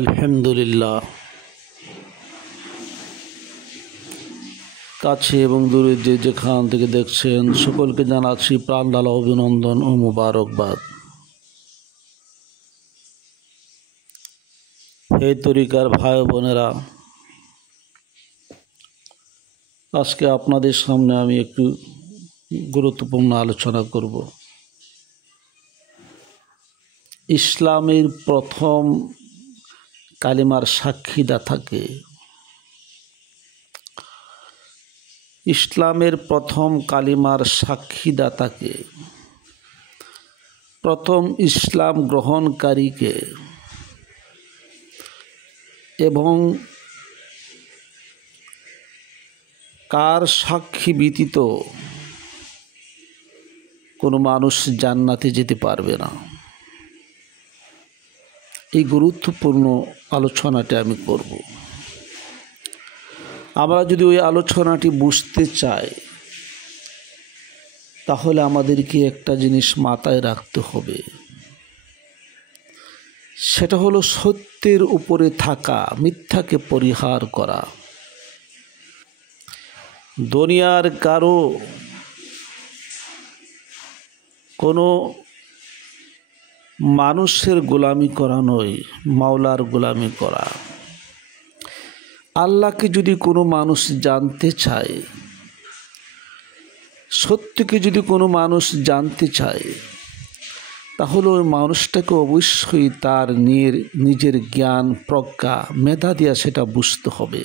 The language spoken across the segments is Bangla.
আলহামদুলিল্লাহ। কাছে এবং দূরে যে যেখান থেকে দেখছেন সকলকে জানাচ্ছি প্রাণ ঢালা অভিনন্দন ও মুবারকবাদ। হে তরিকার ভাই বোনেরা, আজকে আপনাদের সামনে আমি একটু গুরুত্বপূর্ণ আলোচনা করব। ইসলামের প্রথম কালিমার সাক্ষীদাতাকে। ইসলামের প্রথম কালিমার সাক্ষীদাতাকে, প্রথম ইসলাম গ্রহণকারীকে এবং কার সাক্ষী ব্যতীত কোনো মানুষ জান্নাতে যেতে পারবে না, এই গুরুত্বপূর্ণ আলোচনাটি আমি করব। আমরা যদি ওই আলোচনাটি বুঝতে চাই তাহলে আমাদেরকে একটা জিনিস মাথায় রাখতে হবে, সেটা হলো সত্যের উপরে থাকা, মিথ্যাকে পরিহার করা। দুনিয়ার কারো কোনো মানুষের গোলামি করা নয়, মাওলার গোলামি করা। আল্লাহকে যদি কোনো মানুষ জানতে চায়, সত্যকে যদি কোনো মানুষ জানতে চায়, তাহলে ওই মানুষটাকে অবশ্যই তার নিজের জ্ঞান, প্রজ্ঞা, মেধা দিয়া সেটা বুঝতে হবে।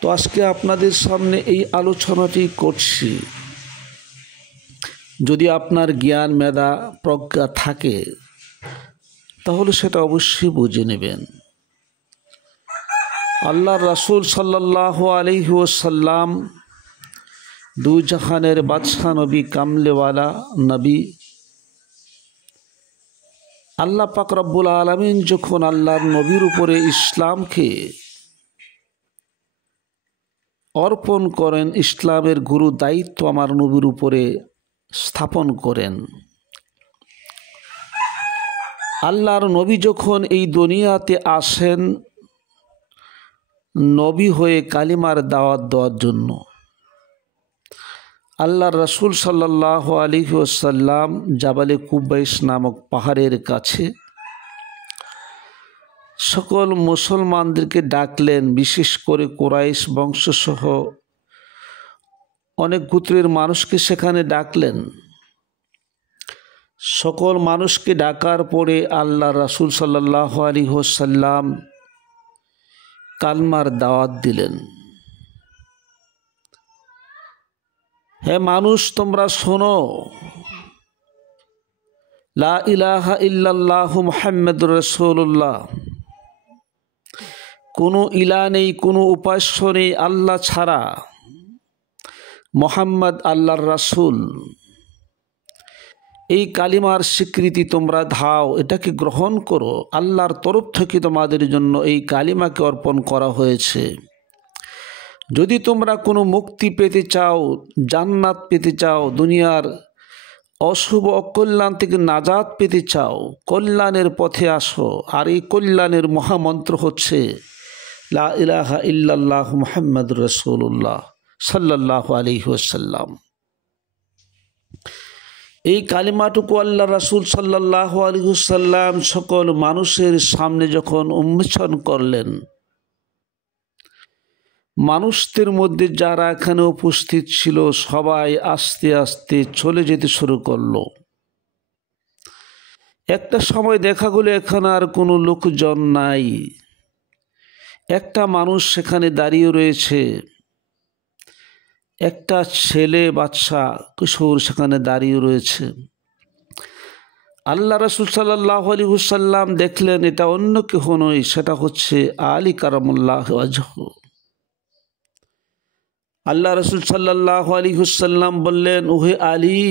তো আজকে আপনাদের সামনে এই আলোচনাটি করছি। যদি আপনার জ্ঞান, মেধা, প্রজ্ঞা থাকে তাহলে সেটা অবশ্যই বুঝে নেবেন। আল্লাহর রাসূল সাল্লাল্লাহু আলাইহি ওয়াসাল্লাম দুই জাহানের বাদশাহ নবী, কামলেওয়ালা নবী। আল্লাহ পাক রব্বুল আলামিন যখন আল্লাহর নবীর উপরে ইসলামকে অর্পণ করেন, ইসলামের গুরু দায়িত্ব আমার নবীর উপরে স্থাপন করেন। আল্লাহর নবী যখন এই দুনিয়াতে আসেন নবী হয়ে কালিমার দাওয়াত দেওয়ার জন্য, আল্লাহর রাসূল সাল্লাল্লাহু আলাইহি ওয়াসাল্লাম জাবালে কুবাইস নামক পাহাড়ের কাছে সকল মুসলমানদেরকে ডাকলেন। বিশেষ করে কুরাইশ বংশসহ অনেক গোত্রের মানুষকে সেখানে ডাকলেন। সকল মানুষকে ডাকার পরে আল্লাহর রাসূল সাল্লাল্লাহু আলাইহি ওয়াসাল্লাম কালমার দাওয়াত দিলেন। হে মানুষ, তোমরা শোনো, লা ইলাহা ইল্লাল্লাহু মুহাম্মাদুর রাসূলুল্লাহ, কোনো ইলাহ নেই, কোনো উপাস্য নেই আল্লাহ ছাড়া, মুহাম্মদ আল্লাহর রাসূল। এই কালিমার স্বীকৃতি তোমরা দাও, এটাকে গ্রহণ করো। আল্লাহর তরফ থেকে তোমাদের জন্য এই কালিমাকে অর্পণ করা হয়েছে। যদি তোমরা কোনো মুক্তি পেতে চাও, জান্নাত পেতে চাও, দুনিয়ার অশুভ অকল্যাণ থেকে নাজাত পেতে চাও, কল্যাণের পথে আসো। আর এই কল্যাণের মহামন্ত্র হচ্ছে লা ইলাহা ইল্লাল্লাহু মুহাম্মাদুর রাসূলুল্লাহ সাল্লাল্লাহু আলাইহি ওয়াসাল্লাম। এই কালিমাটুকু আল্লাহ রাসূল সাল্লাল্লাহু আলাইহি ওয়াসাল্লাম সকল মানুষের সামনে যখন উন্মোচন করলেন, মানুষদের মধ্যে যারা এখানে উপস্থিত ছিল সবাই আস্তে আস্তে চলে যেতে শুরু করলো। একটা সময় দেখা গেল এখানে আর কোনো লোকজন নাই, একটা মানুষ সেখানে দাঁড়িয়ে রয়েছে, একটা ছেলে বাচ্চা কিশোর সেখানে দাঁড়িয়ে রয়েছে। আল্লাহ রাসূল সাল্লাল্লাহু আলাইহি ওয়াসাল্লাম দেখলেন এটা অন্য কেউ নয়, সেটা হচ্ছে আলী কারামুল্লাহ ওয়াজহু। আল্লাহ রাসূল সাল্লাল্লাহু আলাইহি ওয়াসাল্লাম বললেন, ওহে আলী,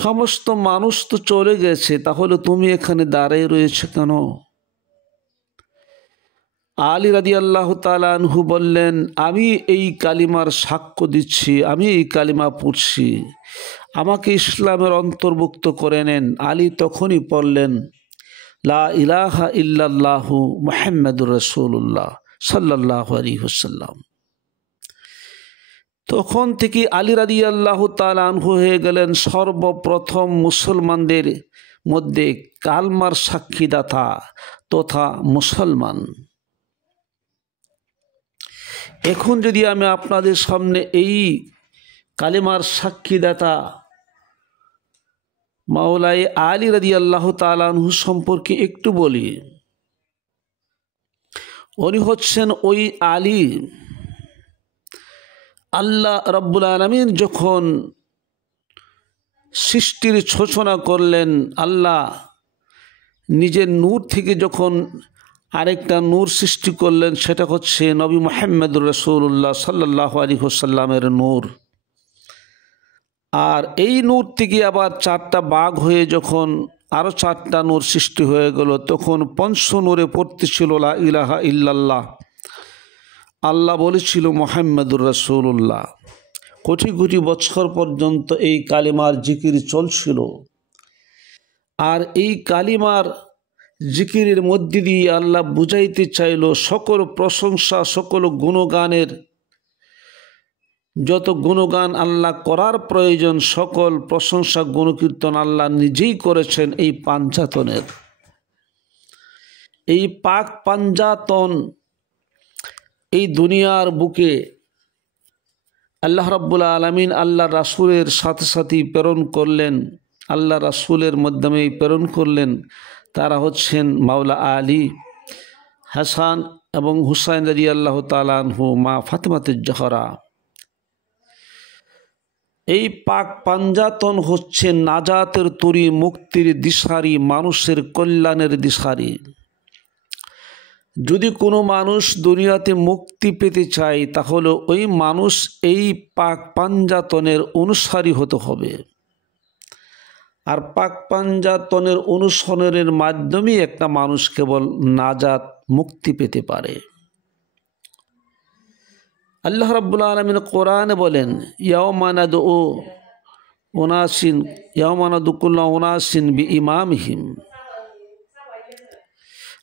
সমস্ত মানুষ তো চলে গেছে, তাহলে তুমি এখানে দাঁড়িয়ে রয়েছে কেন? আলী রাদিয়াল্লাহু তাআলা আনহু বললেন, আমি এই কালিমার সাক্ষ্য দিচ্ছি, আমি এই কালিমা পড়ছি, আমাকে ইসলামের অন্তর্ভুক্ত করে নেন। আলী তখনই পড়লেন লা ইলাহা ইল্লাল্লাহু মুহাম্মাদুর রাসূলুল্লাহ সাল্লাল্লাহু আলাইহি ওয়াসাল্লাম। তখন থেকে আলী রাদিয়াল্লাহু তাআলা আনহু হয়ে গেলেন সর্বপ্রথম মুসলমানদের মধ্যে কালমার সাক্ষীদাতা তথা মুসলমান। এখন যদি আমি আপনাদের সামনে এই কালেমার সাক্ষীদাতা মাওলাই আলী রাদিয়াল্লাহু তাআলা আনহু সম্পর্কে একটু বলি। উনি হচ্ছেন ওই আলী, আল্লাহ রাব্বুল আলামিন যখন সৃষ্টির সূচনা করলেন, আল্লাহ নিজের নূর থেকে যখন আরেকটা নূর সৃষ্টি করলেন, সেটা হচ্ছে নবী মুহাম্মদুর রাসূলুল্লাহ সাল্লাল্লাহু আলাইহি ওয়াসাল্লামের নূর। আর এই নূর থেকে আবার চারটা ভাগ হয়ে যখন আরও চারটা নূর সৃষ্টি হয়ে গেল, তখন পঞ্চ নূরে পড়তেছিল লা ইলাহা ইল্লাল্লাহ। আল্লাহ বলেছিল মুহাম্মদুর রাসূলুল্লাহ। কোটি কোটি বছর পর্যন্ত এই কালিমার জিকির চলছিল। আর এই কালিমার জিকিরের মধ্যে দিয়ে আল্লাহ বুঝাইতে চাইল সকল প্রশংসা, সকল গুণগানের, যত গুণগান আল্লাহ করার প্রয়োজন সকল প্রশংসা গুণকীর্তন আল্লাহ নিজেই করেছেন এই পাঞ্জাতনের। এই পাক পাঞ্জাতন এই দুনিয়ার বুকে আল্লাহ রাব্বুল আলামিন আল্লাহ রাসূলের সাথে সাথে প্রেরণ করলেন, আল্লাহ রাসূলের মাধ্যমে প্রেরণ করলেন। তারা হচ্ছেন মাওলা আলী, হাসান এবং হুসাইন রাদিয়াল্লাহু তাআলা আনহু, মা ফাতেমাতুজ জোহরা। এই পাক পাঞ্জাতন হচ্ছে নাজাতের তরি, মুক্তির দিশারি, মানুষের কল্যাণের দিশারি। যদি কোনো মানুষ দুনিয়াতে মুক্তি পেতে চায়, তাহলে ওই মানুষ এই পাক পাঞ্জাতনের অনুসারী হতে হবে। আর পাক পাঞ্জাতনের অনুসরণের মাধ্যমেই একটা মানুষ কেবল নাজাত মুক্তি পেতে পারে। আল্লাহ রাব্বুল আলামিন কোরআনে বলেন, ইয়াওমা নাদউ উনাসিন ইয়াওমা নাদউ কুল্লা উনাসিন বিইমামিহিম।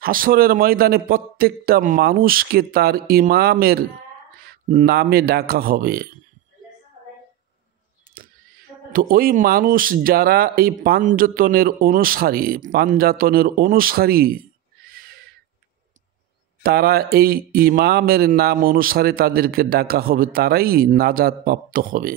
হাসরের ময়দানে প্রত্যেকটা মানুষকে তার ইমামের নামে ডাকা হবে। তো ওই মানুষ যারা এই পাঞ্জাতনের অনুসারী, তারা এই ইমামের নাম অনুসারে তাদেরকে ডাকা হবে, তারাই নাজাত প্রাপ্ত হবে।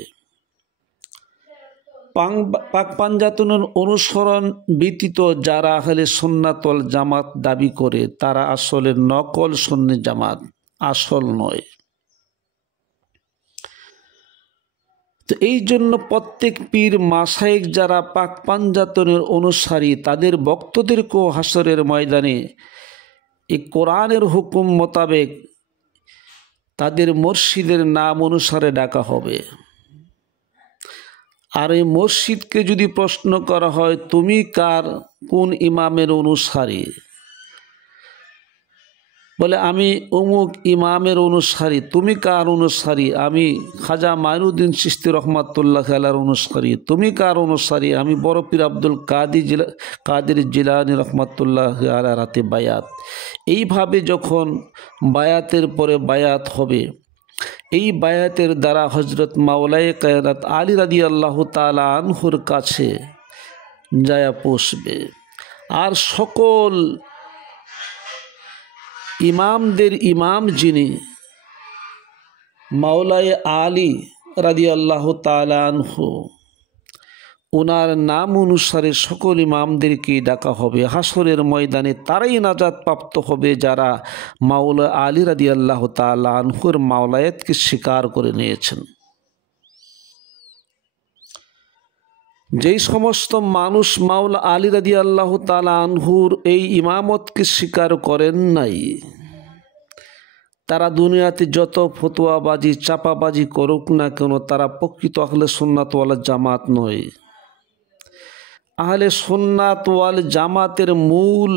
পাক পাঞ্জাতনের অনুসরণ ব্যতীত যারা আহলে সুন্নাত ওয়াল জামাত দাবি করে, তারা আসলে নকল সুন্নি জামাত, আসল নয়। তো এই জন্য প্রত্যেক পীর মাশায়েখ যারা পাক পাঞ্জাতনের অনুসারী, তাদের বক্তদেরকেও হাসরের ময়দানে এই কোরআনের হুকুম মোতাবেক তাদের মুর্শিদের নাম অনুসারে ডাকা হবে। আর এই মসজিদকে যদি প্রশ্ন করা হয়, তুমি কোন ইমামের অনুসারী, বলে আমি অমুক ইমামের অনুসারী। তুমি কার অনুসারী? আমি খাজা মাইনুদ্দিন চিশতি রহমাতুল্লাহ আলাইহির অনুসারী। তুমি কার অনুসারী? আমি বড় পীর আব্দুল কাদের জিলানী রহমাতুল্লাহ আলাইহির হাতে বায়াত। এইভাবে যখন বায়াতের পরে বায়াত হবে, এই বায়াতের দ্বারা হজরত মাওলায়ে কায়নাত আলী রাদিয়াল্লাহু তাআলা আনহুর কাছে যায়া পৌঁছবে। আর সকল ইমামদের ইমাম যিনি মাওলায়ে আলী রাদিয়াল্লাহু তাআলা আনহু, ওনার নাম অনুসারে সকল ইমামদেরকে ডাকা হবে হাসরের ময়দানে। তারাই নাজাত প্রাপ্ত হবে যারা মাওলা আলী রাদিয়াল্লাহু তাআলা আনহুর মাওলায়াতকে স্বীকার করে নিয়েছেন। যেই সমস্ত মানুষ মাওলা আলী রাদিয়াল্লাহু তাআলা আনহুর এই ইমামতকে স্বীকার করেন নাই, তারা দুনিয়াতে যত ফতোয়াবাজি চাপাবাজি করুক না কেন, তারা প্রকৃত আহলে সুন্নাত ওয়াল জামাত নয়। আহলে সুন্নাত ওয়াল জামাতের মূল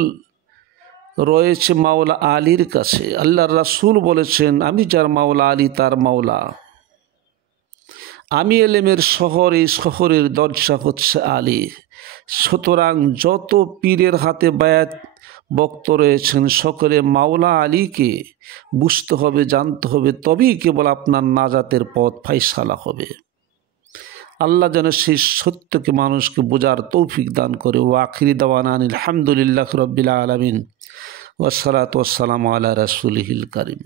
রয়েছে মাওলা আলীর কাছে। আল্লাহর রাসূল বলেছেন, আমি যার মাওলা আলী তার মাওলা। আমি এলেমের শহর, এই শহরের দরজা হচ্ছে আলী। সুতরাং যত পীরের হাতে বায়াত বক্ত রয়েছেন, সকলে মাওলা আলীকে বুঝতে হবে, জানতে হবে, তবেই কেবল আপনার নাজাতের পথ ফাইসালা হবে। আল্লাহ যেন সেই সত্যকে মানুষকে বোঝার তৌফিক দান করে। ওয়া আখিরি দাওয়ানা আলহামদুলিল্লাহি রাব্বিল আলামিন ওয়াসসালাতু ওয়াসসালামু আলা রাসূলিহিল কারীম।